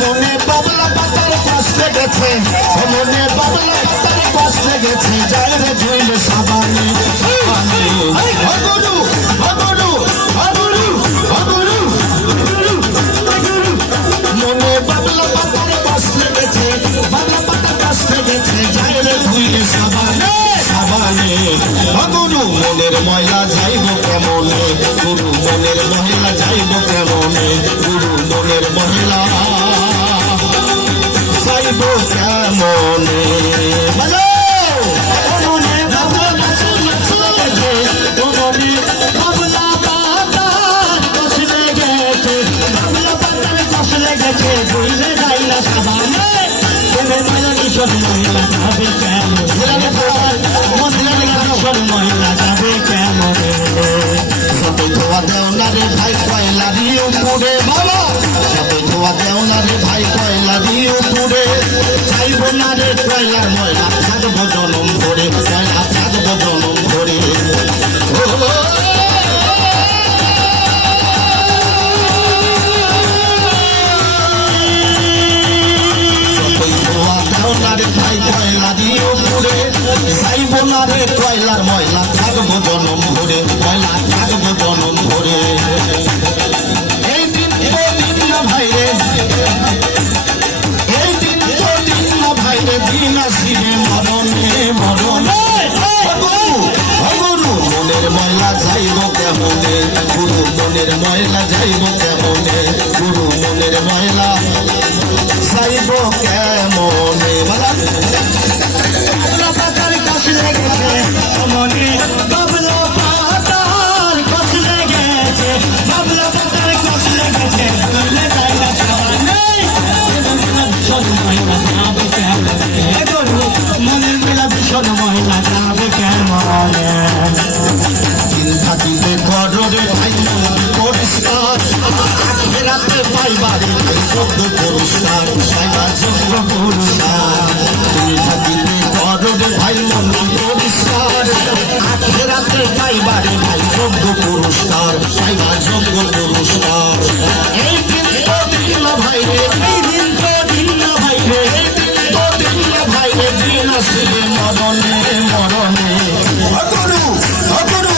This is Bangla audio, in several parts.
মনে বাবলা পাতার পাশ লেগেছে, মনে বাবলা পাতার পাশ লেগেছে, যায় রে ধুইলে সাবানে সাবানে। অগুরু অগুরু অগুরু অগুরু মনে বাবলা পাতার পাশ লেগেছে, বাবলা পাতার পাশ লেগেছে, যায় রে ধুইলে সাবানে সাবানে। অগুরু মনের ময়লা যাইব কেমনে, গুরু মনের মহিলা যাইব কেমনে, গুরু মনের মহিলা যাইব কেমনে। মহিলা যাবে কেমন সবাই ধোয়া দেও না রে ভাই কয়লা দিয়ে পুড়ে, বাবা সবাই ধোয়া দেও না রে ভাই কয়লা দিয়ে পুড়ে, চাইব না রে কয়লার ময়লা থাকবো জনম ধরে, কয়লা থাকবো জনম ধরে। কয়লা দিয়ে পুড়ে, চাইব না রে কয়লার ময়লা থাকবো জনম ধরে, কয়লা থাকবো জনম ধরে। এই দিন তো দিন না ভাইরে, এই দিন তো দিন না ভাইরে, দিন আসিবে মরণে মরণে। গুরু মনের ময়লা যাইব কেমনে, গুরু মনের ময়লা যাইব কেমনে, গুরু মনের ময়লা যাইব কেমনে। বাবলা পাতার কাছ লেগেছে, মনে বাবলা পাতার কাছ লেগেছে, বাবলা পাতার কাছ লেগেছে, ধুইলে যায় না সাবানে। ভীষণ মহিলা যাবে কেমনে, গরু মনের মেলা ভীষণ মহিলা যাবে কেমনে। চিন্তা দিলে কররে ভাই পরিষ্কার, রাতে পাইবারে যোগ্য পুরস্কার, পাইবা যোগ্য পুরস্কার। চিন্তা দিলে কররে ভাই মন পরিষ্কার, রাতে পাইবারে ভাই যোগ্য পুরস্কার, পাইবা যোগ্য পুরস্কার। এই দিন তো দিন না ভাই রে, এই দিন তো দিন না ভাই রে, এই দিন তো দিন না ভাই রে, দিন আসিবে মরণে মরণে। অগুরু অগুরু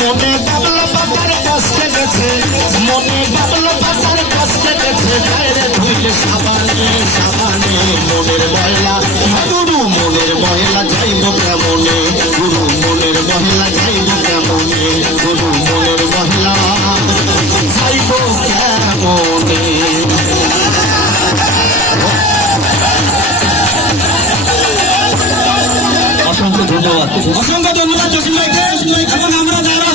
মনে বাবলা পাতার কাছ লেগেছে, মনে বাবলা পাতার কাছ লেগেছে, বাইরে ধুইলে সাবানে সাবানে। মনের ময়লা গুরু মনের মহিলা যাইব কেমনে, গুরু মনের মহিলা যাইব কেমনে, গুরু মনের মহিলা যাইব কেমনে। অসংখ্য ধন্যবাদ, অসংখ্য ধন্যবাদ জসিম ভাইকে এবং আমরা যারা